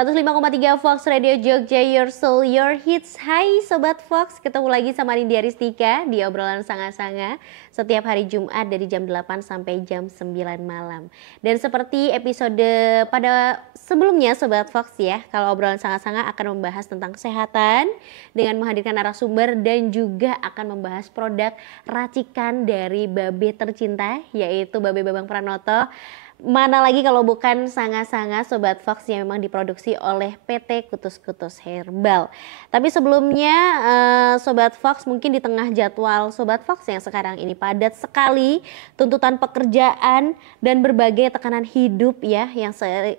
105,3 Fox Radio Jogja, your soul, your hits. Hai Sobat Fox, ketemu lagi sama Nindya Ristika di obrolan sanga-sanga setiap hari Jumat dari jam 8 sampai jam 9 malam. Dan seperti episode pada sebelumnya Sobat Fox ya, kalau obrolan sanga-sanga akan membahas tentang kesehatan dengan menghadirkan narasumber dan juga akan membahas produk racikan dari Babe tercinta, yaitu Babe Bambang Pranoto. Mana lagi kalau bukan sanga-sanga Sobat Fox yang memang diproduksi oleh PT Kutus-Kutus Herbal. Tapi sebelumnya Sobat Fox, mungkin di tengah jadwal Sobat Fox yang sekarang ini padat sekali, tuntutan pekerjaan dan berbagai tekanan hidup ya, yang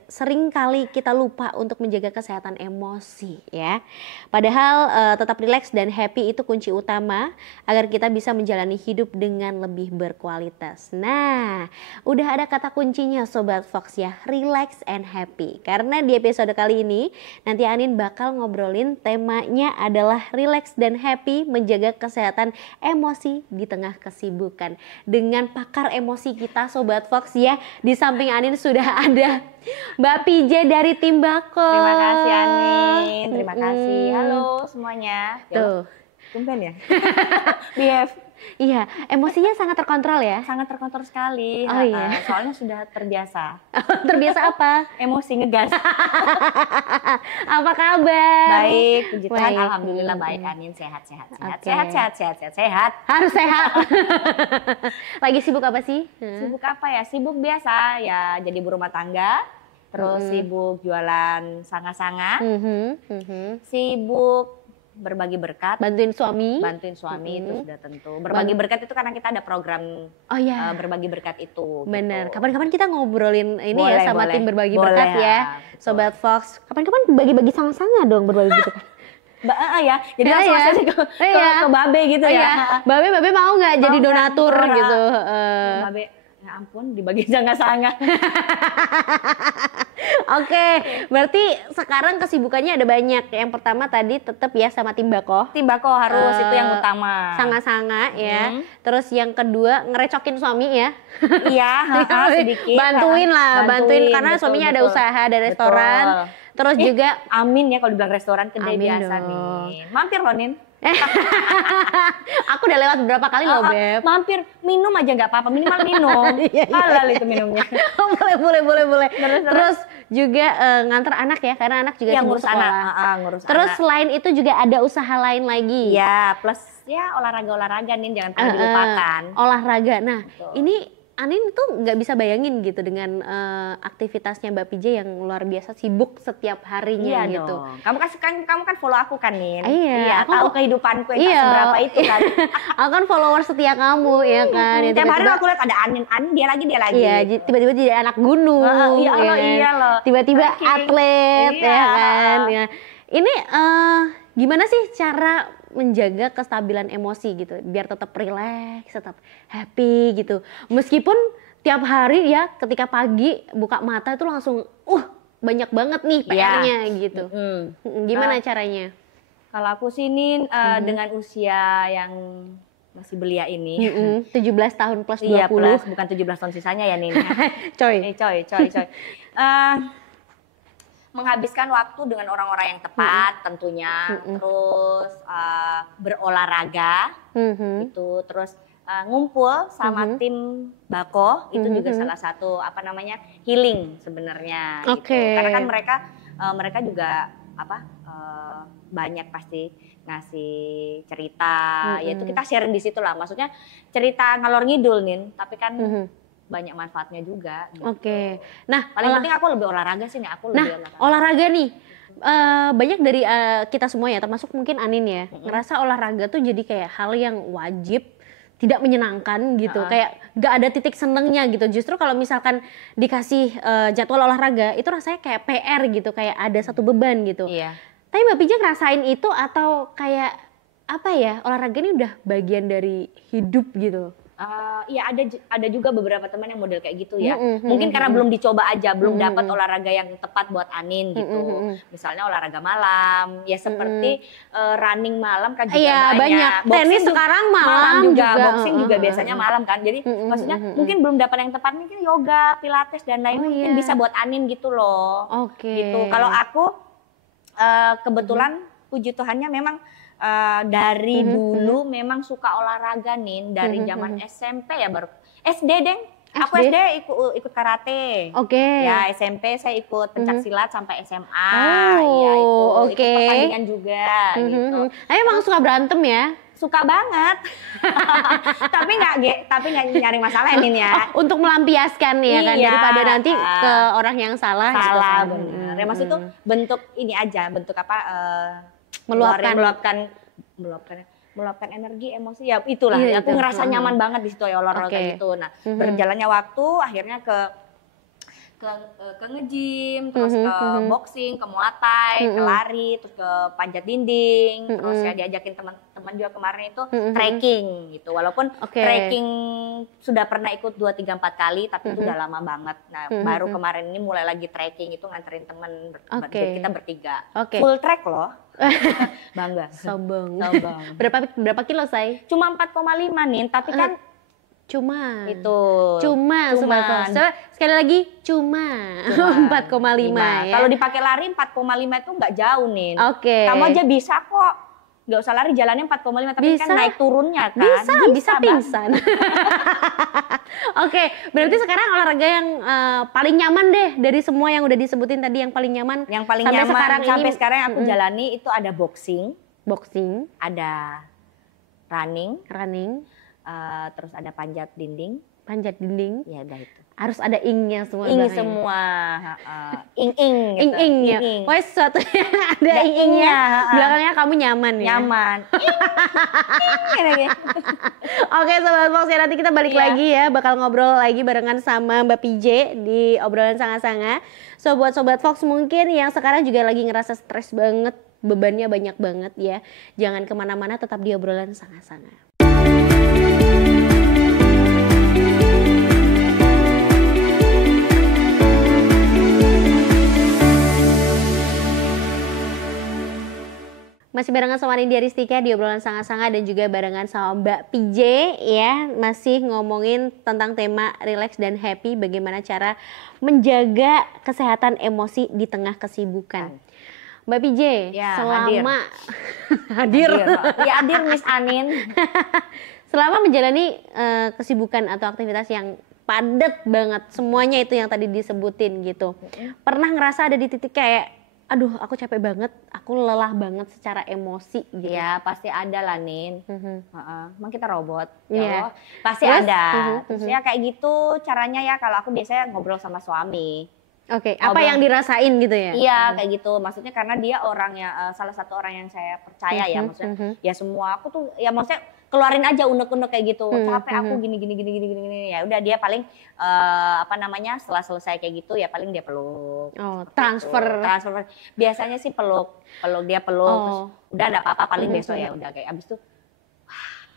sering kali kita lupa untuk menjaga kesehatan emosi ya. Padahal tetap rileks dan happy itu kunci utama agar kita bisa menjalani hidup dengan lebih berkualitas. Nah, udah ada kata kuncinya Sobat Fox ya, relax and happy. Karena di episode kali ini nanti Anin bakal ngobrolin temanya adalah relax dan happy, menjaga kesehatan emosi di tengah kesibukan. Dengan pakar emosi kita Sobat Fox ya, di samping Anin sudah ada Mbak PJ dari Tim Bako. Terima kasih Anin, terima kasih. Halo semuanya. Tuh. Tumben ya? BF. Iya, emosinya sangat terkontrol ya? Sangat terkontrol sekali. Oh iya. Soalnya sudah terbiasa. Terbiasa apa? Emosi ngegas. Apa kabar? Baik, puji Tuhan. Baik. Alhamdulillah baik Anin, sehat. Oke. Sehat. Harus sehat. Lagi sibuk apa sih? Sibuk apa ya? Sibuk biasa ya, jadi ibu rumah tangga. Terus sibuk jualan sanga-sanga. Sibuk berbagi berkat, bantuin suami itu sudah tentu. Berbagi berkat itu karena kita ada program berbagi berkat itu. Bener, gitu. kapan-kapan kita ngobrolin ini boleh, ya sama boleh. tim berbagi Boleh, berkat ya, betul. Sobat Fox. Kapan-kapan bagi-bagi sanga-sanga dong berbagi berkat. Ya, jadi langsung aja ke Babe gitu ya. Babe mau nggak jadi donatur gitu? Babe, ya ampun, dibagi sanga-sanga. Oke, berarti sekarang kesibukannya ada banyak. Yang pertama tadi tetap ya sama Tim Bako. Tim Bako harus itu yang utama. Sanga-sanga ya. Terus yang kedua ngerecokin suami ya. Iya, sedikit. Bantuin karena betul, suaminya ada betul. usaha, ada restoran. Betul. Terus juga amin ya kalau dibilang restoran kedai amin biasa dong. nih. Mampir loh Nin. Aku udah lewat beberapa kali loh Beb. Mampir minum aja nggak apa-apa, minimal minum. Halal itu minumnya. boleh. Terus juga nganter anak ya, karena anak juga sibuk ngurus sekolah. anak. Ngurus Terus anak. selain itu juga ada usaha lain lagi. Ya, plus ya olahraga Nin, jangan pernah dilupakan. Olahraga. Nah, betul. ini Anin tuh nggak bisa bayangin gitu dengan aktivitasnya Mbak PJ yang luar biasa, sibuk setiap harinya Iya gitu. dong. Kamu kan follow aku kan Nin. Iya, tahu kehidupanku yang tak seberapa itu kan. Aku kan follower setia kamu ya kan. Ya, Tiap hari aku lihat ada Anin dia lagi. Iya, tiba-tiba jadi anak gunung. Iya loh. Tiba-tiba atlet iya. ya kan. Ya. Ini gimana sih cara menjaga kestabilan emosi gitu biar tetap rileks, tetap happy gitu. Meskipun tiap hari ya ketika pagi buka mata itu langsung banyak banget nih PR-nya gitu. Gimana caranya? Kalau aku sih Nin dengan usia yang masih belia ini. 17 tahun plus 20. Iya, plus bukan 17 tahun sisanya ya Nin. Coy. Menghabiskan waktu dengan orang-orang yang tepat tentunya, terus berolahraga itu, terus ngumpul sama tim Bako itu juga salah satu healing sebenarnya. Oke. Gitu. Karena kan mereka juga banyak pasti ngasih cerita, yaitu kita share di situ lah. Maksudnya cerita ngalor ngidul Nin, tapi kan banyak manfaatnya juga. Gitu. Oke. Nah, paling penting aku lebih olahraga sih nih. Olahraga nih. Banyak dari kita semua ya, termasuk mungkin Anin ya, ngerasa olahraga tuh jadi kayak hal yang wajib, tidak menyenangkan gitu. Kayak gak ada titik senengnya gitu. Justru kalau misalkan dikasih jadwal olahraga, itu rasanya kayak PR gitu, kayak ada satu beban gitu. Iya. Tapi Mbak Pija ngerasain itu atau kayak apa ya, olahraga ini udah bagian dari hidup gitu? Iya ada juga beberapa teman yang model kayak gitu ya. Mungkin karena belum dicoba aja, belum dapat olahraga yang tepat buat Anin gitu. Misalnya olahraga malam, ya seperti running malam kan juga banyak. Tenis sekarang malam juga. Boxing juga biasanya malam kan. Jadi maksudnya mungkin belum dapat yang tepat, mungkin yoga, pilates dan lain mungkin bisa buat Anin gitu loh. Gitu. Kalau aku kebetulan puji Tuhannya memang dari dulu memang suka olahraga nih dari zaman SMP ya baru SD deh. Aku SD ikut karate. Ya SMP saya ikut pencak silat sampai SMA. Ya ikut pertandingan juga gitu. Emang suka berantem ya? Suka banget. tapi nggak nyari masalah nih ya. Untuk melampiaskan ya kan daripada nanti ke orang yang salah gitu kan. Bener. Ya maksud itu bentuk ini aja, bentuk apa meluapkan energi, emosi ya itulah. Aku ngerasa nyaman banget di situ ya olahraga gitu. Nah, berjalannya waktu akhirnya ke nge-gym, terus ke boxing, ke muay thai, ke lari, terus ke panjat dinding, terus ya diajakin teman-teman juga kemarin itu trekking gitu. Walaupun trekking sudah pernah ikut 2, 3, 4 kali tapi itu udah lama banget. Nah, baru kemarin ini mulai lagi trekking itu nganterin teman kita bertiga. Full trek loh. Bangga. Sobong. Berapa kilo, Say? Cuma 4,5 nih, tapi kan cuma sekali lagi cuma 4,5 ya. Kalau dipakai lari 4,5 itu nggak jauh nih. Kamu aja bisa kok. Nggak usah lari jalannya 4,5 tapi kan naik turunnya kan. Bisa pingsan. Berarti sekarang olahraga yang paling nyaman deh dari semua yang udah disebutin tadi, yang paling nyaman. Yang paling nyaman sampai sekarang yang aku jalani itu ada boxing, ada running. Terus ada panjat dinding. Ya udah itu. Harus ada ing-nya semua. Ing-ing gitu. Ing-ing ya. Pokoknya sesuatu yang ada ing-ingnya. Belakangnya kamu nyaman ya. Nyaman. Oke Sobat Fox ya, nanti kita balik lagi ya. Bakal ngobrol lagi barengan sama Mbak PJ di obrolan Sanga-Sanga. So buat Sobat Fox mungkin yang sekarang juga lagi ngerasa stres banget, bebannya banyak banget ya. Jangan kemana-mana, tetap di obrolan Sanga-Sanga. Masih barengan sama Nindya Ristika di obrolan Sanga-Sanga dan juga barengan sama Mbak PJ ya. Masih ngomongin tentang tema relax dan happy, bagaimana cara menjaga kesehatan emosi di tengah kesibukan. Mbak PJ, selama hadir Miss Anin. Selama menjalani kesibukan atau aktivitas yang padat banget, semuanya itu yang tadi disebutin gitu. Pernah ngerasa ada di titik kayak aduh aku capek banget, aku lelah banget secara emosi gitu. Ya pasti ada lah Nin. Emang kita robot ya Allah. Pasti ada. Terus ya kayak gitu caranya ya, kalau aku biasanya ngobrol sama suami. Apa yang dirasain gitu ya? Iya kayak gitu, maksudnya karena dia orangnya salah satu orang yang saya percaya ya, maksudnya ya semua aku tuh ya maksudnya keluarin aja unek-unek kayak gitu, capek aku gini, ya udah dia paling setelah selesai kayak gitu ya paling dia peluk. Transfer. Biasanya sih peluk dia terus udah ada apa-apa paling besok ya udah kayak abis itu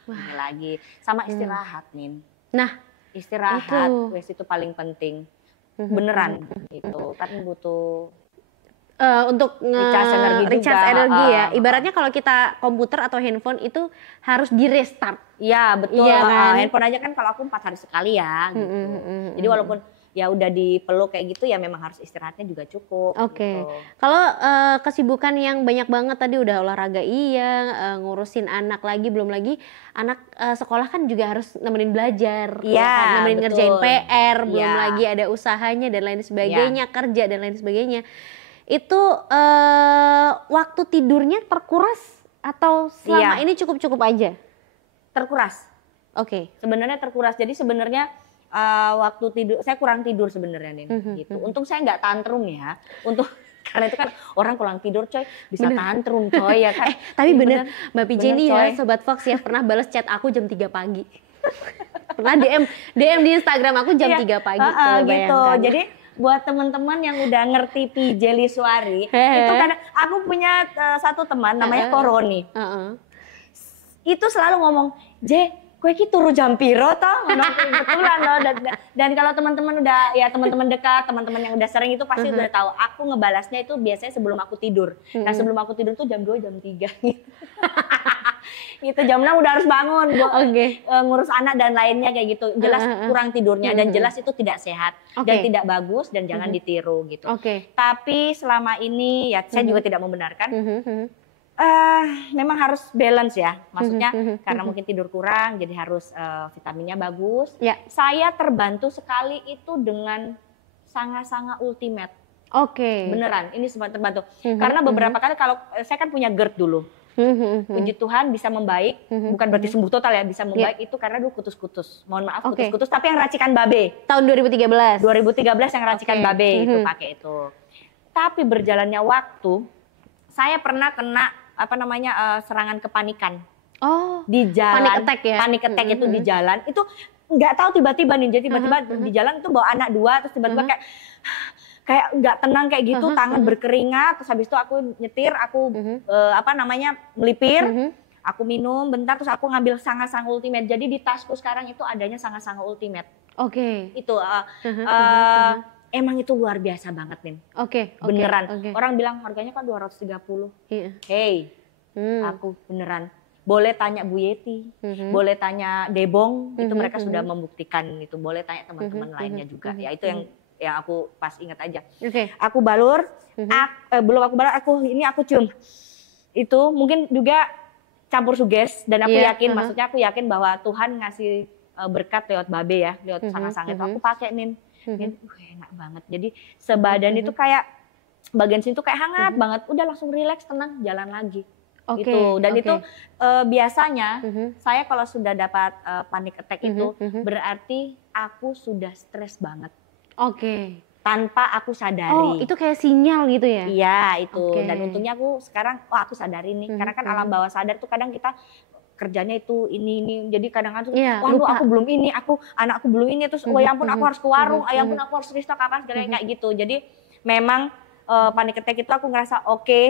wah lagi sama istirahat Nin. Nah istirahat wes itu paling penting. Beneran gitu kan butuh untuk recharge energi ya. Ibaratnya kalau kita komputer atau handphone itu harus di restart. Iya betul. Iya, kan? Handphone aja kan kalau aku 4 hari sekali ya. Gitu. Jadi walaupun ya udah dipeluk kayak gitu ya memang harus istirahatnya juga cukup. Gitu. Kalau kesibukan yang banyak banget tadi udah olahraga ngurusin anak lagi, belum lagi anak sekolah kan juga harus nemenin belajar, nemenin ngerjain PR, belum lagi ada usahanya dan lain sebagainya, kerja dan lain sebagainya. Itu waktu tidurnya terkuras atau selama ini cukup-cukup aja? Terkuras. Sebenarnya terkuras. Jadi sebenarnya waktu tidur saya kurang tidur sebenarnya nih gitu. Untung saya nggak tantrum ya. Karena itu kan orang kurang tidur coy bisa tantrum coy ya kan. Tapi bener Mbak PJ nih ya Sobat Fox ya pernah balas chat aku jam 3 pagi. Pernah DM di Instagram aku jam 3 pagi. Gitu. Jadi buat teman-teman yang udah ngerti PJ Liswari, itu kadang aku punya satu teman namanya Koroni. Itu selalu ngomong, "J, kowe iki turu jam piro toh? Kebetulan loh. Dan kalau teman-teman udah ya teman-teman dekat, teman-teman yang udah sering itu pasti udah tahu. Aku ngebalasnya itu biasanya sebelum aku tidur. Nah, sebelum aku tidur tuh jam 2, jam 3 gitu. Gitu jam 6 udah harus bangun buat ngurus anak dan lainnya kayak gitu. Jelas kurang tidurnya dan jelas itu tidak sehat dan tidak bagus dan jangan ditiru gitu. Tapi selama ini ya saya juga tidak membenarkan. Memang harus balance ya, maksudnya karena mungkin tidur kurang, jadi harus vitaminnya bagus. Saya terbantu sekali itu dengan Sanga-Sanga Ultimate. Beneran, ini sempat terbantu. Karena beberapa kali kalau saya kan punya GERD dulu, puji Tuhan bisa membaik, bukan berarti sembuh total ya, bisa membaik itu karena dulu kutus-kutus. Mohon maaf kutus-kutus, tapi yang racikan babe. Tahun 2013. 2013 yang racikan babe itu pakai itu. Tapi berjalannya waktu, saya pernah kena serangan kepanikan. Di jalan. Panic attack ya? Panic attack itu di jalan. Itu nggak tahu tiba-tiba nih, jadi tiba-tiba di jalan itu bawa anak 2, terus tiba-tiba kayak nggak tenang kayak gitu, tangan berkeringat, terus habis itu aku nyetir, aku melipir, aku minum bentar, terus aku ngambil Sanga-Sanga Ultimate. Jadi di tasku sekarang itu adanya Sanga-Sanga Ultimate. Itu emang itu luar biasa banget nih. Beneran. Orang bilang harganya kan 230. Hey, aku beneran. Boleh tanya Bu Yeti, boleh tanya Debong, itu mereka sudah membuktikan itu. Boleh tanya teman-teman lainnya juga. Ya itu yang aku pas ingat aja. Aku balur, belum aku balur, aku cium. Itu mungkin juga campur suges dan aku yakin, maksudnya aku yakin bahwa Tuhan ngasih berkat lewat babe ya, lewat Sanga-Sanga itu aku pakai nih. Enak banget. Jadi sebadan itu kayak bagian sini tuh kayak hangat banget. Udah langsung rileks, tenang, jalan lagi. Gitu. Dan itu biasanya saya kalau sudah dapat panic attack itu berarti aku sudah stres banget. Tanpa aku sadari. Itu kayak sinyal gitu ya? Iya, itu. Dan untungnya aku sekarang aku sadari nih. Karena kan alam bawah sadar tuh kadang kita kerjanya itu ini jadi kadang-kadang waduh lupa. Aku belum ini, anakku belum ini, terus ya ampun aku harus ke warung, ya ampun aku harus restock kapan segala kayak gitu. Jadi memang panic attack itu aku ngerasa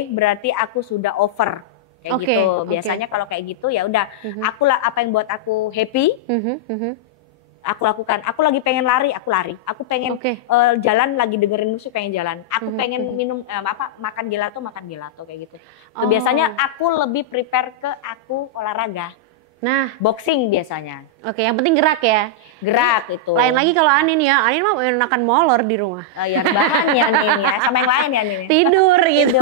berarti aku sudah over kayak gitu. Biasanya kalau kayak gitu ya udah aku lah apa yang buat aku happy aku lakukan. Aku lagi pengen lari, aku lari. Aku pengen jalan, lagi dengerin musik, pengen jalan. Aku pengen minum makan gelato kayak gitu. Biasanya aku lebih prepare ke aku olahraga. Nah, boxing biasanya. Yang penting gerak ya. Gerak itu. Lain lagi kalau Anin ya, Anin mah enakan molor di rumah. Ya rebahan ya Anin ya, sama yang lain ya Anin. Tidur gitu.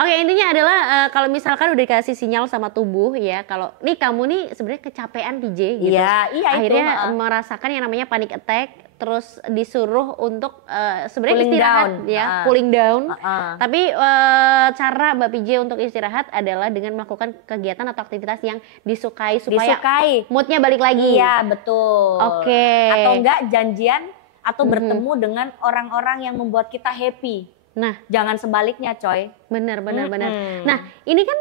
Intinya adalah kalau misalkan udah dikasih sinyal sama tubuh ya, kalau nih kamu nih sebenarnya kecapean PJ gitu. Iya akhirnya itu, merasakan yang namanya panic attack. Terus disuruh untuk sebenarnya istirahat cooling down. Tapi cara Mbak PJ untuk istirahat adalah dengan melakukan kegiatan atau aktivitas yang disukai supaya moodnya balik lagi. Iya betul. Atau enggak janjian atau bertemu dengan orang-orang yang membuat kita happy. Nah, jangan sebaliknya coy. Benar. Nah, ini kan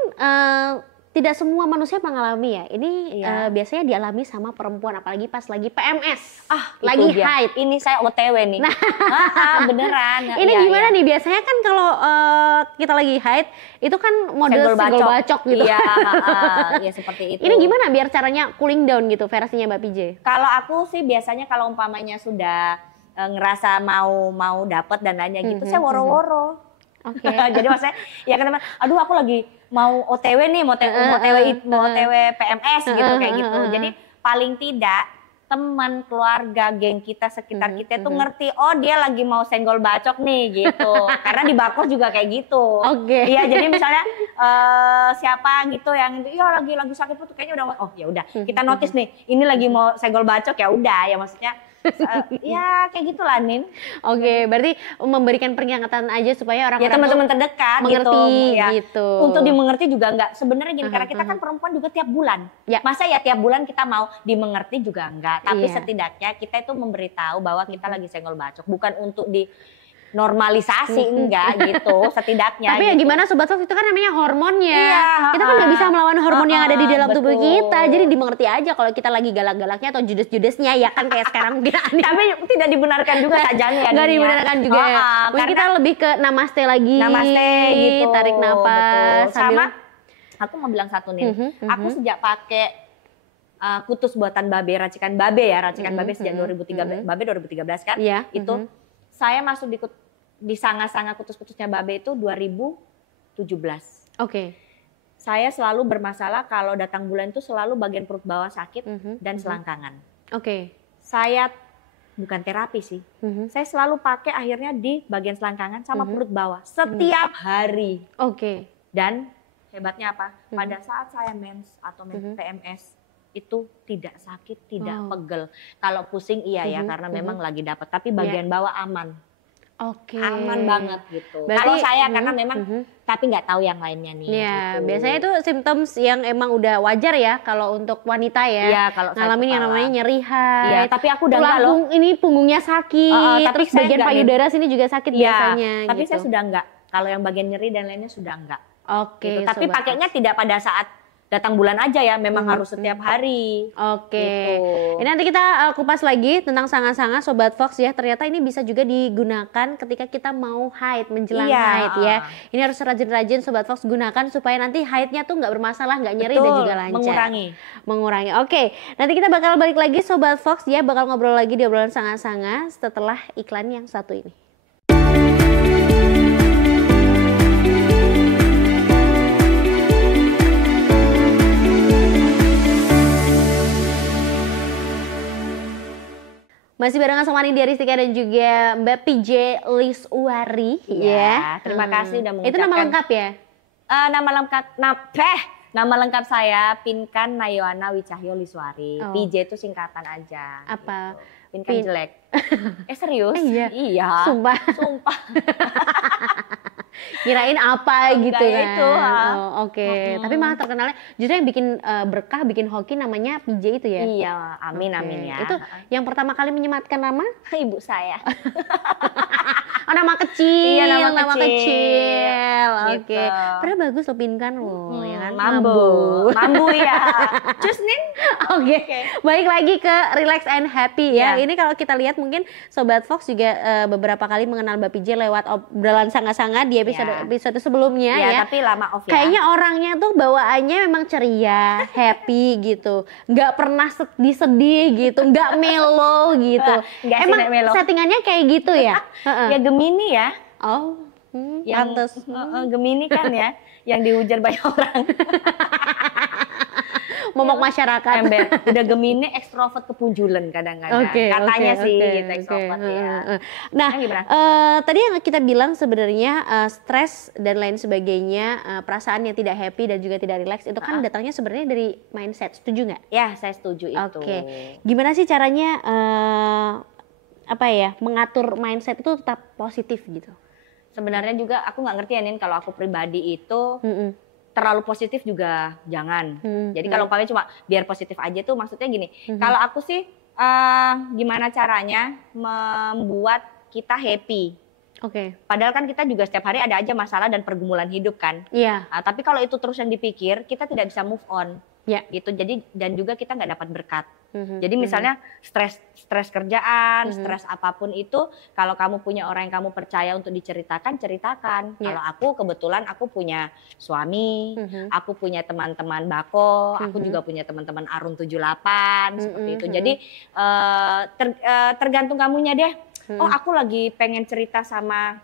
tidak semua manusia mengalami ya. Ini biasanya dialami sama perempuan, apalagi pas lagi PMS, lagi haid. Ini saya OTW nih. Nah, beneran. Ini gimana nih? Biasanya kan kalau kita lagi haid, itu kan model senggol bacok gitu. Iya seperti itu. Ini gimana biar caranya cooling down gitu versinya Mbak PJ? Kalau aku sih biasanya kalau umpamanya sudah ngerasa mau dapet dan lainnya gitu, saya woro-woro. Jadi maksudnya ya kan teman, aduh aku lagi mau OTW nih, mau OTW PMS gitu kayak gitu. Jadi paling tidak teman, keluarga, geng kita sekitar kita tuh ngerti, oh dia lagi mau senggol bacok nih gitu. Karena di Bakor juga kayak gitu. Iya, jadi misalnya siapa gitu yang iya lagi sakit perut kayaknya udah ya udah kita notice nih, ini lagi mau senggol bacok ya udah ya maksudnya ya kayak gitulah Nin. Berarti memberikan peringatan aja supaya orang-orang teman-teman terdekat mengerti gitu. Untuk dimengerti juga enggak. Sebenarnya gini, karena kita kan perempuan juga tiap bulan. Masa ya tiap bulan kita mau dimengerti juga enggak. Tapi setidaknya kita itu memberitahu bahwa kita lagi senggol bacok, bukan untuk di normalisasi enggak gitu setidaknya. Tapi ya gimana Sobat Fox, itu kan namanya hormonnya. Kita kan nggak bisa melawan hormon yang ada di dalam tubuh kita. Jadi dimengerti aja kalau kita lagi galak-galaknya atau judes-judesnya ya kan kayak sekarang. Tapi tidak dibenarkan juga sajanya ya. Nggak dibenarkan juga. Mungkin kita lebih ke namaste lagi. Namaste gitu. Tarik napas. Sama aku mau bilang satu nih. Aku sejak pakai kutus buatan Babe, racikan Babe sejak 2013, Babe 2013 kan? Iya. Itu saya masuk di sanga-sanga kutus-kutusnya Babe itu 2017. Oke. Saya selalu bermasalah kalau datang bulan itu selalu bagian perut bawah sakit dan selangkangan. Oke. Saya bukan terapi sih. Saya selalu pakai akhirnya di bagian selangkangan sama perut bawah setiap hari. Oke. Dan hebatnya apa? Pada saat saya mens atau PMS itu tidak sakit, tidak pegel. Kalau pusing iya ya karena memang lagi dapat, tapi bagian bawah aman. Oke. Aman banget gitu. Berarti, kalau saya karena memang tapi nggak tahu yang lainnya nih. Iya, gitu. biasanya itu symptoms yang emang udah wajar ya kalau untuk wanita ya. Iya, kalau ngalamin yang namanya nyeri haid. Iya, tapi aku udah enggak loh. Ini punggungnya sakit, tapi terus bagian payudara sini juga sakit biasanya. Tapi gitu. saya sudah enggak. Kalau yang bagian nyeri dan lainnya sudah enggak. Oke. Gitu. Tapi pakainya tidak pada saat datang bulan aja ya, memang harus setiap hari. Oke. Gitu. Ini nanti kita kupas lagi tentang sanga-sanga Sobat Fox ya. Ternyata ini bisa juga digunakan ketika kita mau haid, menjelang haid ya. Ini harus rajin-rajin Sobat Fox gunakan supaya nanti haidnya tuh nggak bermasalah, nggak nyeri dan juga lancar. Mengurangi. Oke. Nanti kita bakal balik lagi Sobat Fox ya, bakal ngobrol lagi di obrolan sanga-sanga setelah iklan yang satu ini. Masih barengan sama Nindya Ristika dan juga Mbak PJ Liswari ya. Terima kasih udah mengucapkan. Itu nama lengkap ya? Nama lengkap saya Pinkan Nayoana Wicahyo Liswari. PJ itu singkatan aja. Apa? Gitu. Pinkan jelek. Serius? Iya. Sumpah. Kirain apa gitu kan. Itu, Oke. Tapi malah terkenalnya justru yang bikin berkah, bikin hoki namanya PJ itu ya? Iya, amin ya. Itu yang pertama kali menyematkan nama? Ibu saya. Nama kecil. Iya, nama kecil. Oke. Gitu. Padahal bagus loh Pinkan loh, ya kan? Mambu ya. Cus Nin. Oke. Baik lagi ke Relax and Happy ya. Ini kalau kita lihat mungkin Sobat Fox juga beberapa kali mengenal Mbak PJ lewat obrolan sanga-sanga di episode sebelumnya ya. Tapi lama off ya. Kayaknya orangnya tuh bawaannya memang ceria, happy gitu. Nggak pernah sedih gitu, nggak melo gitu. Emang settingannya kayak gitu ya? Ya Gemini ya. Yang Gemini kan ya, yang dihujat banyak orang. Momok masyarakat. Udah Gemini ekstrovert kepunjulan kadang-kadang. Katanya sih gitu ekstrovert ya. Nah, tadi yang kita bilang sebenarnya stres dan lain sebagainya, perasaan yang tidak happy dan juga tidak relax itu kan datangnya sebenarnya dari mindset. Setuju nggak? Ya, saya setuju itu. Oke. Gimana sih caranya mengatur mindset itu tetap positif gitu? Sebenarnya juga aku nggak ngerti ya Nin, kalau aku pribadi itu terlalu positif juga jangan. Jadi kalau kalian cuma biar positif aja tuh maksudnya gini. Kalau aku sih gimana caranya membuat kita happy. Padahal kan kita juga setiap hari ada aja masalah dan pergumulan hidup kan. Iya. Tapi kalau itu terus yang dipikir, kita tidak bisa move on. Gitu. Jadi dan juga kita nggak dapat berkat. Jadi misalnya stres kerjaan, stres apapun itu, kalau kamu punya orang yang kamu percaya untuk diceritakan, ceritakan. Kalau aku kebetulan aku punya suami, aku punya teman-teman bako, aku juga punya teman-teman Arun 78 seperti itu. Jadi tergantung kamunya deh. Oh, aku lagi pengen cerita sama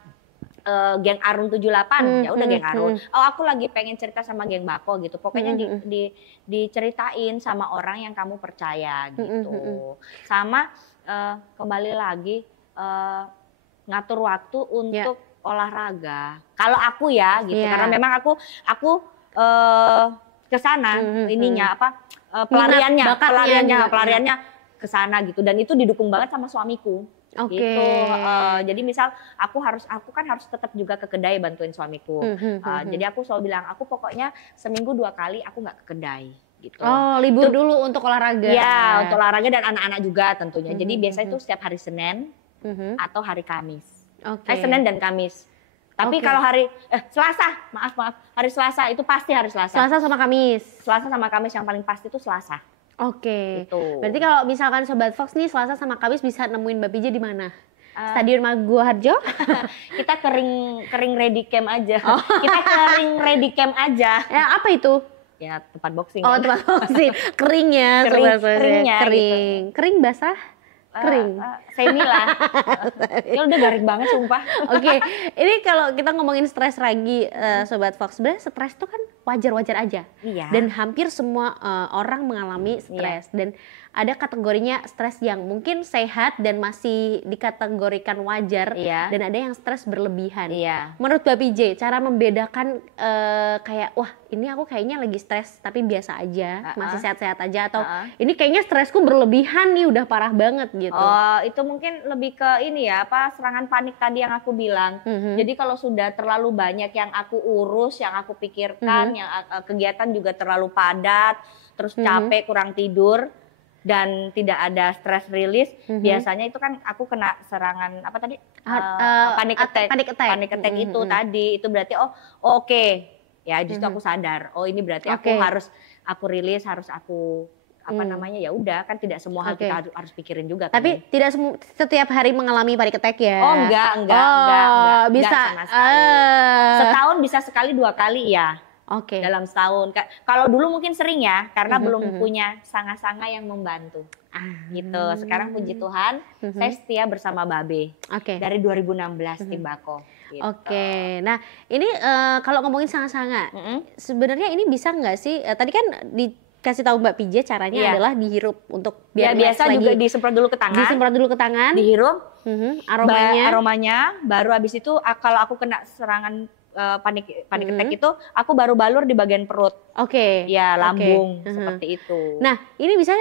geng Arun 78, ya udah geng Arun. Oh, aku lagi pengen cerita sama geng Bako gitu. Pokoknya diceritain sama orang yang kamu percaya gitu. Sama kembali lagi ngatur waktu untuk olahraga. Kalau aku ya gitu, karena memang aku ke sana ininya pelariannya ke sana gitu, dan itu didukung banget sama suamiku. Gitu. Jadi misal aku kan harus tetap juga ke kedai bantuin suamiku. Jadi aku selalu bilang aku pokoknya seminggu 2 kali aku nggak ke kedai gitu. Libur dulu untuk olahraga. Ya, untuk olahraga dan anak-anak juga tentunya. Jadi biasanya itu setiap hari Senin atau hari Kamis. Senin dan Kamis. Tapi kalau hari Selasa, maaf, hari Selasa itu pasti hari Selasa. Selasa sama Kamis. Selasa sama Kamis yang paling pasti itu Selasa. Gitu. Berarti kalau misalkan Sobat Fox nih Selasa sama Kamis bisa nemuin Mbak PJ di mana? Stadion Maguwo Harjo? Kita kering ready camp aja. Kita kering ready camp aja. Ya, apa itu? ya tempat boxing. Oh, tempat boxing. Kering ya, keringnya kering. gitu. Kering basah? Kering. Semi lah. Ya udah garing banget sumpah. Oke, ini kalau kita ngomongin stres lagi Sobat Fox, sebenarnya stres tuh kan wajar-wajar aja. Iya. Dan hampir semua orang mengalami stres. Dan ada kategorinya stres yang mungkin sehat dan masih dikategorikan wajar. Iya. Dan ada yang stres berlebihan. Iya. Menurut Mbak PJ, cara membedakan kayak wah ini aku kayaknya lagi stres tapi biasa aja, masih sehat-sehat aja, atau ini kayaknya stresku berlebihan nih udah parah banget gitu. Oh, itu mungkin lebih ke ini ya, serangan panik tadi yang aku bilang. Jadi kalau sudah terlalu banyak yang aku urus, yang aku pikirkan, yang kegiatan juga terlalu padat, terus capek, kurang tidur, dan tidak ada stress release, biasanya itu kan aku kena serangan apa tadi? Panic attack itu tadi. Itu berarti oke. Ya justru aku sadar, ini berarti aku harus aku rilis, harus aku ya udah, kan tidak semua hal kita harus pikirin juga kan. Tapi tidak setiap hari mengalami panic attack ya? Oh enggak, bisa sama sekali. Setahun bisa sekali 2 kali ya. Dalam setahun. Kalau dulu mungkin sering ya, karena belum punya sanga-sanga yang membantu. Gitu. Sekarang puji Tuhan, saya setia bersama Babe. Dari 2016 tim Bako. Gitu. Nah ini kalau ngomongin sanga-sanga, sebenarnya ini bisa nggak sih? Tadi kan dikasih tahu Mbak PJ caranya adalah dihirup untuk biar biasa juga disemprot dulu ke tangan. Disemprot dulu ke tangan. Dihirup. Aromanya. Baru habis itu kalau aku kena serangan panik attack itu aku baru balur di bagian perut. Ya lambung seperti itu. Nah ini bisa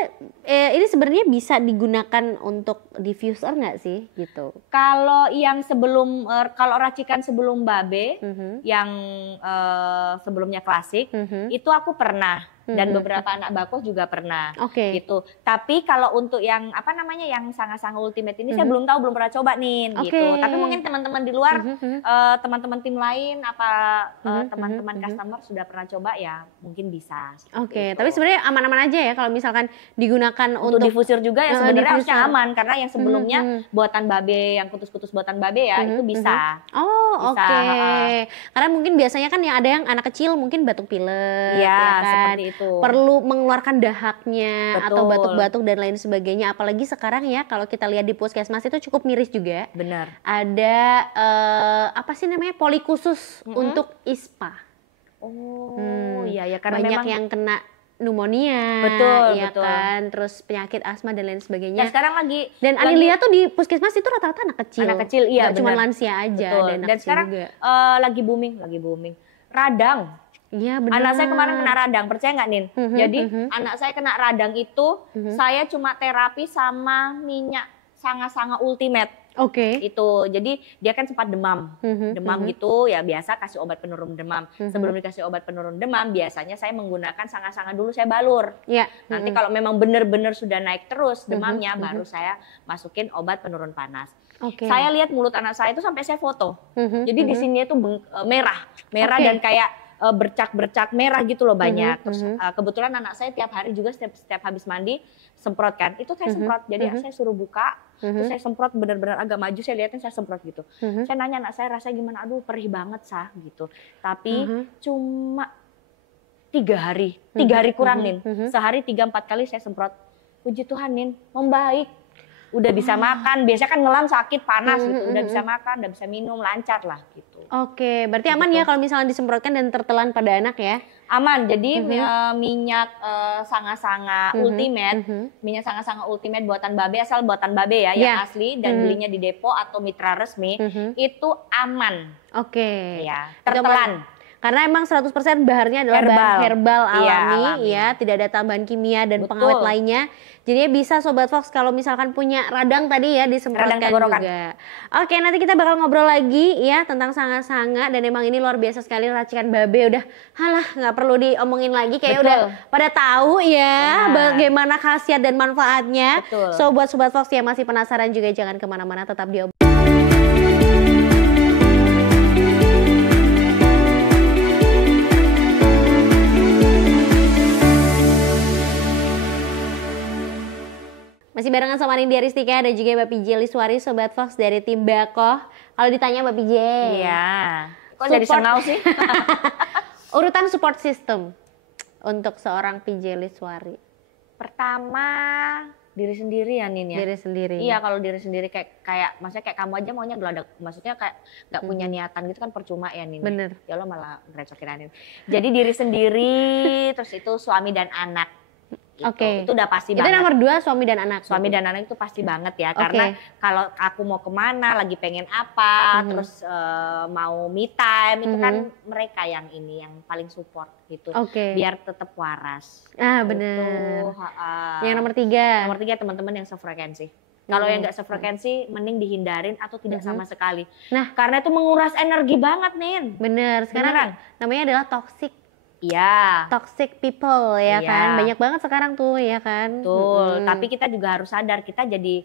ini sebenarnya bisa digunakan untuk diffuser nggak sih gitu? Kalau yang sebelum kalau racikan sebelum Babe yang sebelumnya klasik itu aku pernah. Dan beberapa anak Bako juga pernah gitu. Tapi kalau untuk yang yang sanga-sanga ultimate ini saya belum tahu, belum pernah coba nih gitu. Tapi mungkin teman-teman di luar, teman-teman tim lain teman-teman customer sudah pernah coba ya, mungkin bisa. Tapi sebenarnya aman-aman aja ya kalau misalkan digunakan untuk diffuser juga ya sebenarnya harusnya aman, karena yang sebelumnya buatan Babe, yang kutus-kutus buatan Babe ya itu bisa. Karena mungkin biasanya kan yang ada yang anak kecil mungkin batuk pilek, ya kan? Seperti itu. Perlu mengeluarkan dahaknya atau batuk-batuk dan lain sebagainya. Apalagi sekarang ya kalau kita lihat di puskesmas itu cukup miris juga. Benar. Ada poli khusus untuk ISPA. Iya karena banyak memang yang kena pneumonia, betul. kan, terus penyakit asma dan lain sebagainya. Nah, sekarang lagi Anelia tuh di puskesmas itu rata-rata anak kecil, iya, cuma lansia aja. Betul. Dan Dan sekarang juga. Lagi booming, radang. Iya benar. Anak saya kemarin kena radang, percaya nggak Nin? Jadi anak saya kena radang itu, saya cuma terapi sama minyak sanga-sanga ultimate. Itu, jadi dia kan sempat demam, gitu ya, biasa kasih obat penurun demam. Sebelum dikasih obat penurun demam, biasanya saya menggunakan sanga-sanga dulu, saya balur. Nanti kalau memang benar-benar sudah naik terus demamnya, baru saya masukin obat penurun panas. Saya lihat mulut anak saya itu sampai saya foto. Jadi di sini itu merah dan kayak bercak-bercak merah gitu loh banyak. Terus kebetulan anak saya tiap hari juga setiap habis mandi semprot kan. Itu saya semprot. Jadi saya suruh buka, terus saya semprot benar-benar agak maju, saya lihatin saya semprot gitu. Saya nanya anak saya rasanya gimana? Aduh perih banget Sah gitu. Tapi cuma 3 hari kurang Nin. Sehari 3-4 kali saya semprot. Puji Tuhan Nin, membaik. Udah bisa makan, biasanya kan ngelam sakit panas gitu, udah bisa makan, udah bisa minum, lancar lah gitu. Berarti aman ya kalau misalnya disemprotkan dan tertelan pada anak ya? Aman, jadi minyak sanga-sanga ultimate, minyak sanga-sanga ultimate buatan Babe, asal buatan Babe ya, yang asli dan belinya di depo atau mitra resmi, itu aman. Ya, tertelan. Karena emang 100% bahannya adalah bahan herbal alami, ya, tidak ada tambahan kimia dan pengawet lainnya. Jadinya bisa Sobat Fox kalau misalkan punya radang tadi ya disemprotkan juga. Nanti kita bakal ngobrol lagi ya tentang sanga-sanga, dan emang ini luar biasa sekali racikan Babe. Udah nggak perlu diomongin lagi, kayak udah pada tahu ya bagaimana khasiat dan manfaatnya. So buat Sobat Fox yang masih penasaran juga jangan kemana-mana, tetap di masih barengan sama Nindya Ristika dan juga Mbak PJ Liswari, Sobat Fox dari tim Bako. Kalau ditanya Mbak PJ, kok jadi sengau sih? Urutan support system. untuk seorang PJ Liswari? Pertama diri sendiri ya Nin ya. Diri sendiri. Iya, kalau diri sendiri kayak maksudnya kayak kamu aja maunya geladak, maksudnya kayak nggak punya niatan gitu kan percuma ya Nin. Bener. Ya lo malah ngerecokin Anin. Jadi diri sendiri, terus itu suami dan anak. Gitu. Oke. Itu udah pasti Itu banget. nomor 2 suami dan anak. Suami dan anak itu pasti banget ya, karena kalau aku mau kemana, lagi pengen apa, terus mau me time, itu kan mereka yang paling support gitu, biar tetap waras. Bener. Gitu. Yang nomor 3? Nomor 3 teman-teman yang sefrekuensi. Kalau yang nggak sefrekuensi, mending dihindarin atau tidak sama sekali. Nah, karena itu menguras energi banget, Nin. Bener. Sekarang namanya adalah toxic. Iya. Toxic people ya kan. Banyak banget sekarang tuh ya kan. Betul. Tapi kita juga harus sadar kita jadi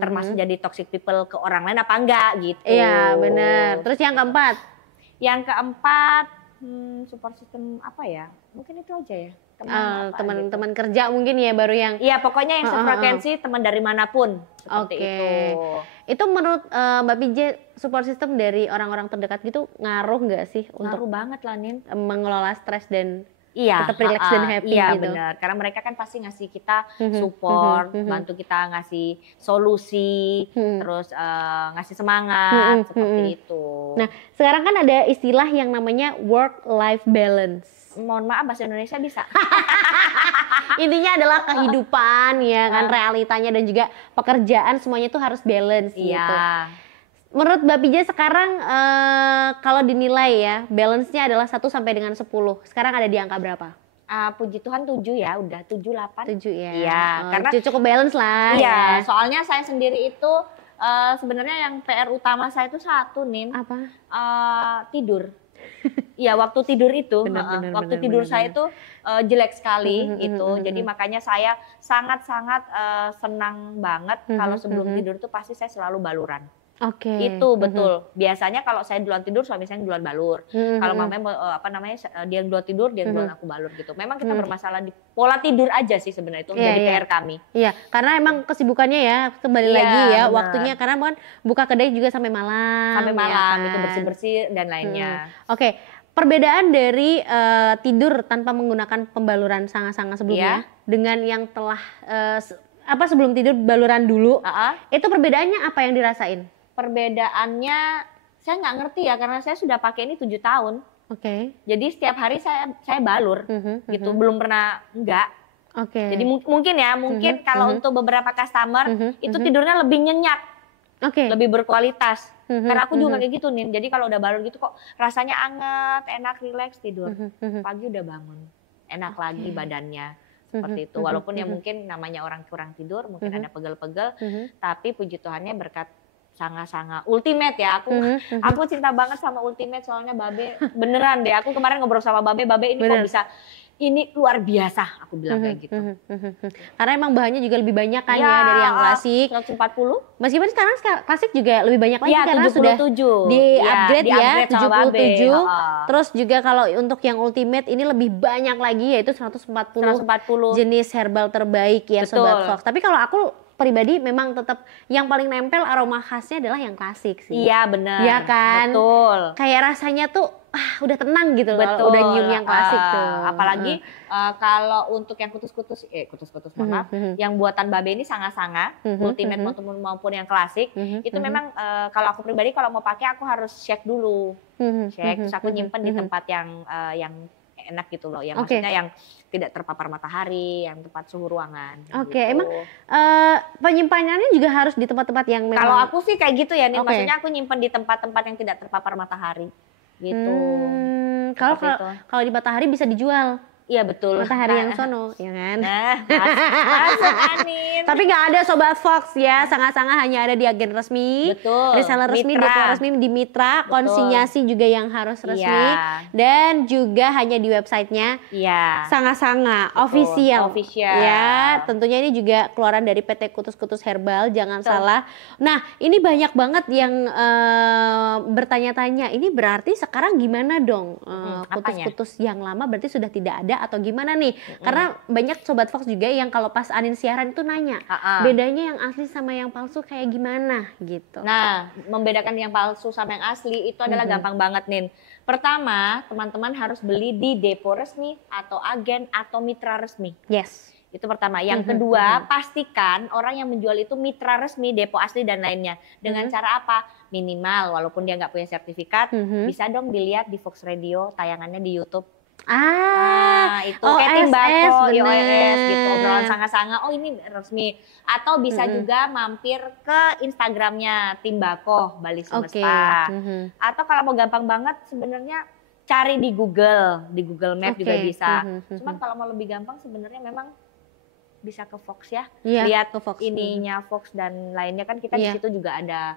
termasuk jadi toxic people ke orang lain apa enggak gitu. Iya benar. Terus yang keempat? Yang keempat support system apa ya? Mungkin itu aja ya. Teman-teman kerja mungkin ya baru yang. Iya pokoknya yang sefrekuensi teman dari manapun. Seperti itu. Itu menurut Mbak PJ support system dari orang-orang terdekat gitu ngaruh nggak sih untuk banget lah Nin mengelola stres dan tetap relax dan happy iya, gitu? Iya benar, karena mereka kan pasti ngasih kita support, bantu kita ngasih solusi, terus ngasih semangat seperti itu. Nah sekarang kan ada istilah yang namanya work-life balance. Mohon maaf bahasa Indonesia bisa? Intinya adalah kehidupan ya kan, realitanya dan juga pekerjaan semuanya tuh harus balance gitu. Menurut Mbak Pija sekarang kalau dinilai ya balance-nya adalah 1 sampai dengan 10. Sekarang ada di angka berapa? Puji Tuhan 7 ya, udah 7, 8. 7 ya? Iya, karena cukup balance lah. Iya, soalnya saya sendiri itu sebenarnya yang PR utama saya itu satu Nin. Apa? Tidur. Iya waktu tidur itu, waktu tidur saya itu jelek sekali gitu. Jadi makanya saya sangat-sangat senang banget kalau sebelum tidur tuh pasti saya selalu baluran. Itu betul. Biasanya kalau saya duluan tidur, suami saya duluan balur. Kalau mamanya dia duluan tidur, dia duluan aku balur gitu. Memang kita bermasalah di pola tidur aja sih sebenarnya itu menjadi PR kami. Iya, karena emang kesibukannya ya kembali lagi ya waktunya karena kan buka kedai juga sampai malam. Sampai malam ya kan? Itu bersih-bersih dan lainnya. Perbedaan dari tidur tanpa menggunakan pembaluran sanga-sanga sebelumnya dengan yang telah sebelum tidur baluran dulu, itu perbedaannya apa yang dirasain? Perbedaannya saya nggak ngerti ya karena saya sudah pakai ini 7 tahun. Jadi setiap hari saya balur gitu, belum pernah enggak. Jadi mungkin kalau untuk beberapa customer itu tidurnya lebih nyenyak, lebih berkualitas. Karena aku juga kayak gitu nih. Jadi kalau udah balur gitu kok rasanya anget, enak, rileks tidur. Pagi udah bangun, enak lagi badannya. Seperti itu. Walaupun ya mungkin namanya orang kurang tidur, mungkin ada pegel-pegel, tapi puji Tuhannya berkat sangat-sangat ultimate ya. Aku cinta banget sama ultimate soalnya Babe beneran deh. Aku kemarin ngobrol sama Babe ini kok bisa ini luar biasa, aku bilang kayak gitu. Karena emang bahannya juga lebih banyak kan ya dari yang klasik. 140. Meskipun sekarang klasik juga lebih banyak lagi karena 77. sudah di-upgrade ya 77. Terus juga kalau untuk yang ultimate ini lebih banyak lagi yaitu 140 jenis herbal terbaik ya Sobat Fox. Tapi kalau aku pribadi memang tetap yang paling nempel aroma khasnya adalah yang klasik sih. Iya benar. Iya kan? Betul. Kayak rasanya tuh udah tenang gitu loh, udah nyium yang klasik tuh. Apalagi kalau untuk yang kutus-kutus maaf, yang buatan Babe ini sanga-sanga, ultimate maupun yang klasik, itu memang kalau aku pribadi kalau mau pakai aku harus cek dulu. Terus aku nyimpen di tempat yang enak gitu loh, yang maksudnya yang tidak terpapar matahari, yang tepat suhu ruangan. Gitu. Emang penyimpanannya juga harus di tempat-tempat yang memang. Kalau aku sih kayak gitu ya, nih maksudnya aku nyimpen di tempat-tempat yang tidak terpapar matahari, gitu. Kalau di matahari bisa dijual. Iya betul. Matahari yang sono, ya kan? Masuk Anin. Tapi nggak ada Sobat Fox ya, sanga-sanga hanya ada di agen resmi, reseller resmi, depo resmi, di mitra, konsinyasi juga yang harus resmi, dan juga hanya di websitenya Sanga-sanga official. Ya, tentunya ini juga keluaran dari PT Kutus-Kutus Herbal, jangan salah. Nah, ini banyak banget yang bertanya-tanya, ini berarti sekarang gimana dong? Kutus-kutus yang lama berarti sudah tidak ada beda atau gimana nih? Karena banyak Sobat Fox juga yang kalau pas Anin siaran itu nanya, bedanya yang asli sama yang palsu kayak gimana gitu. Nah, membedakan yang palsu sama yang asli itu adalah gampang banget Nin. Pertama, teman-teman harus beli di depo resmi atau agen atau mitra resmi. Yes. Itu pertama. Yang kedua, pastikan orang yang menjual itu mitra resmi, depo asli dan lainnya. Dengan cara apa? Minimal, walaupun dia nggak punya sertifikat, bisa dong dilihat di Fox Radio, tayangannya di YouTube. Itu kayak Tim Bako, OSS gitu, obrolan sanga-sanga, oh ini resmi. Atau bisa juga mampir ke Instagramnya Tim Bako, Bali Semesta. Atau kalau mau gampang banget sebenarnya cari di Google Map juga bisa. Cuman kalau mau lebih gampang sebenarnya memang bisa ke Fox ya, lihat ke Fox ininya Fox dan lainnya kan kita di situ juga ada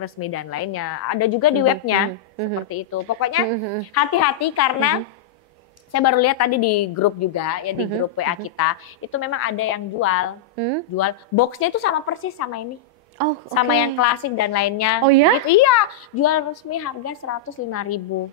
resmi dan lainnya, ada juga di webnya seperti itu. Pokoknya hati-hati karena saya baru lihat tadi di grup juga ya, di grup WA kita itu memang ada yang jual boxnya itu sama persis sama ini. Sama yang klasik dan lainnya. Oh ya? Gitu, iya, jual resmi harga 105.000.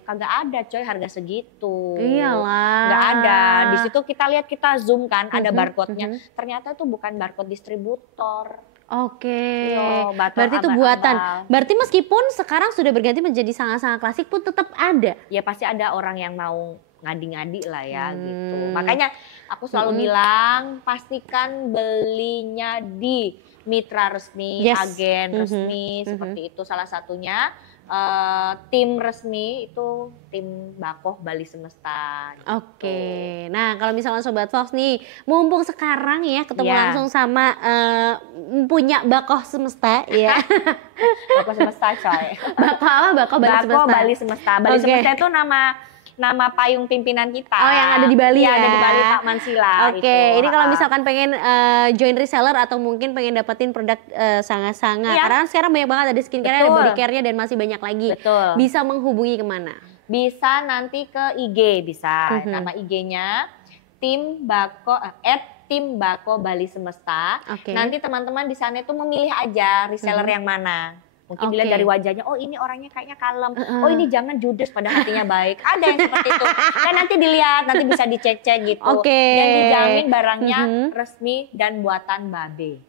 Kagak ada coy harga segitu. Iyalah. Nggak ada. Di situ kita zoom kan, ada barcode-nya. Ternyata itu bukan barcode distributor. Oke. Berarti itu buatan. Berarti meskipun sekarang sudah berganti menjadi sangat-sangat klasik pun tetap ada. Ya pasti ada orang yang mau ngadi-ngadi lah ya gitu. Makanya aku selalu bilang pastikan belinya di mitra resmi, agen resmi, seperti itu salah satunya. Tim resmi itu Tim Bako Bali Semesta. Oke. Nah kalau misalnya Sobat Fox nih, mumpung sekarang ya ketemu langsung sama punya Bako Semesta ya. Bako Semesta coy. Bako apa? Bako Bali Semesta. Bali Semesta. Bali Semesta itu nama payung pimpinan kita. Oh yang ada di Bali ya? Ada di Bali Pak Mansila. Oke, ini kalau misalkan pengen join reseller atau mungkin pengen dapetin produk Sanga-Sanga. Karena sekarang banyak banget ada skincare, ada body care-nya dan masih banyak lagi. Betul. Bisa menghubungi kemana? Bisa nanti ke IG bisa. Nama IG-nya Tim Bako Bali Semesta. Nanti teman-teman di sana itu memilih aja reseller yang mana. Mungkin dilihat dari wajahnya, oh ini orangnya kayaknya kalem, oh ini jangan judes pada hatinya baik. Ada yang seperti itu. Kan nanti dilihat, nanti bisa dicek-cek gitu. Dan dijamin barangnya resmi dan buatan Babe.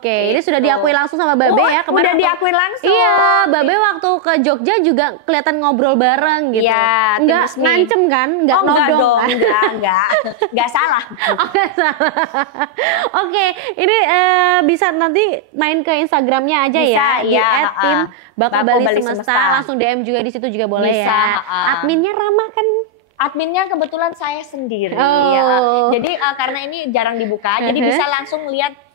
Ini sudah diakui langsung sama Babe ya. Udah diakui langsung. Iya, Babe waktu ke Jogja juga kelihatan ngobrol bareng gitu. Iya, nggak ngancem kan? Nggak nodong kan? Nggak salah. Nggak salah. Ini bisa nanti main ke Instagramnya aja bisa, ya. Di @tim Bako Bali Semesta. Langsung DM juga di situ juga boleh bisa, ya. Adminnya ramah kan? Adminnya kebetulan saya sendiri. Jadi karena ini jarang dibuka, jadi bisa langsung lihat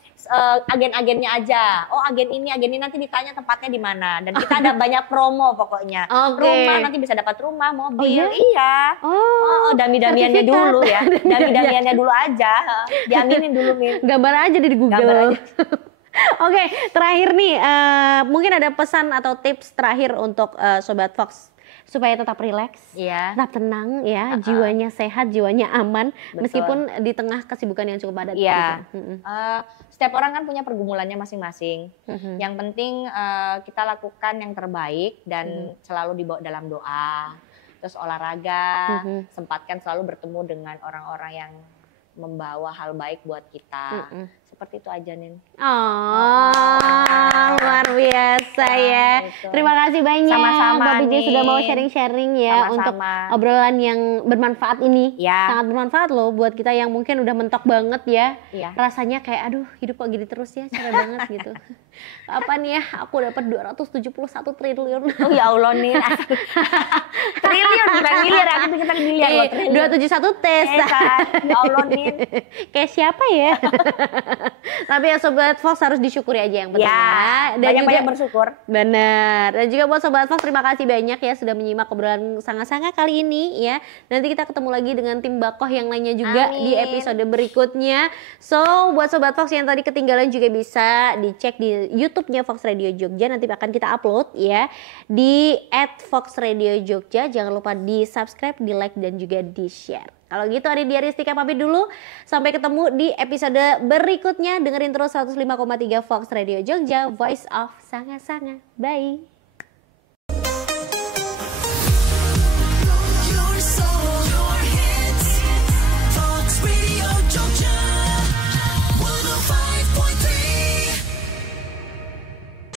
agen-agennya aja. Oh agen ini nanti ditanya tempatnya di mana. Dan kita ada banyak promo pokoknya. Rumah nanti bisa dapat rumah, mobil. Iya. Dami-damiannya dulu ya. Dami-damiannya dulu aja. Diaminin dulu Min. Gambar aja di Google. Terakhir nih, mungkin ada pesan atau tips terakhir untuk Sobat Fox supaya tetap rileks, tetap tenang ya, jiwanya sehat, jiwanya aman, meskipun di tengah kesibukan yang cukup padat. Setiap orang kan punya pergumulannya masing-masing. Yang penting kita lakukan yang terbaik dan selalu dibawa dalam doa. Terus olahraga, sempatkan selalu bertemu dengan orang-orang yang membawa hal baik buat kita. Seperti itu aja Nin. Luar biasa ya. Terima kasih banyak Mbak BJ sudah mau sharing-sharing ya untuk obrolan yang bermanfaat ini. Sangat bermanfaat loh buat kita yang mungkin udah mentok banget ya. Rasanya kayak aduh hidup kok gini terus ya, capek banget gitu. Kapan ya aku dapat 271 triliun. Oh ya Allah Nin. Triliun bukan miliar, aku pikir tadi miliar loh. 271 tes. Ya Allah Nin. Kayak siapa ya? Tapi ya Sobat Fox harus disyukuri aja yang penting ya. Dan banyak bersyukur. Benar. Dan juga buat Sobat Fox terima kasih banyak ya sudah menyimak obrolan Sanga-Sanga kali ini ya. Nanti kita ketemu lagi dengan tim Bakoh yang lainnya juga di episode berikutnya. So buat Sobat Fox yang tadi ketinggalan juga bisa dicek di YouTube-nya Fox Radio Jogja. Nanti akan kita upload ya di @foxradiojogja. Jangan lupa di subscribe, di like dan juga di share. Kalau gitu Arindia Ristika pamit dulu. Sampai ketemu di episode berikutnya. Dengerin terus 105,3 Fox Radio Jogja, Voice of Sanga-Sanga. Bye.